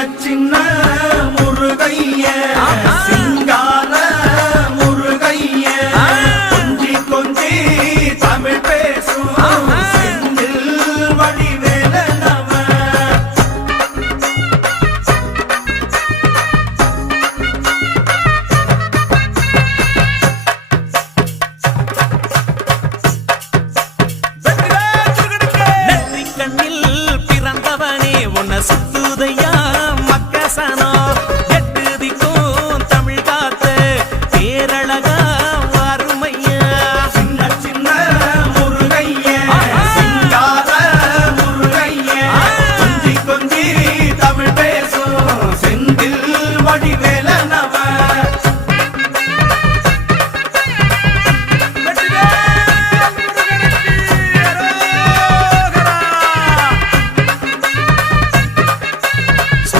சின்ன முருகைய சிங்கார முருகைய கொஞ்சி கொஞ்சி தமிழ் பேசும் செந்தில் வடிவேலனவ நெற்றி கண்ணில் பிறந்தவனே உன்னை சுத்துதையா மக்கசனம்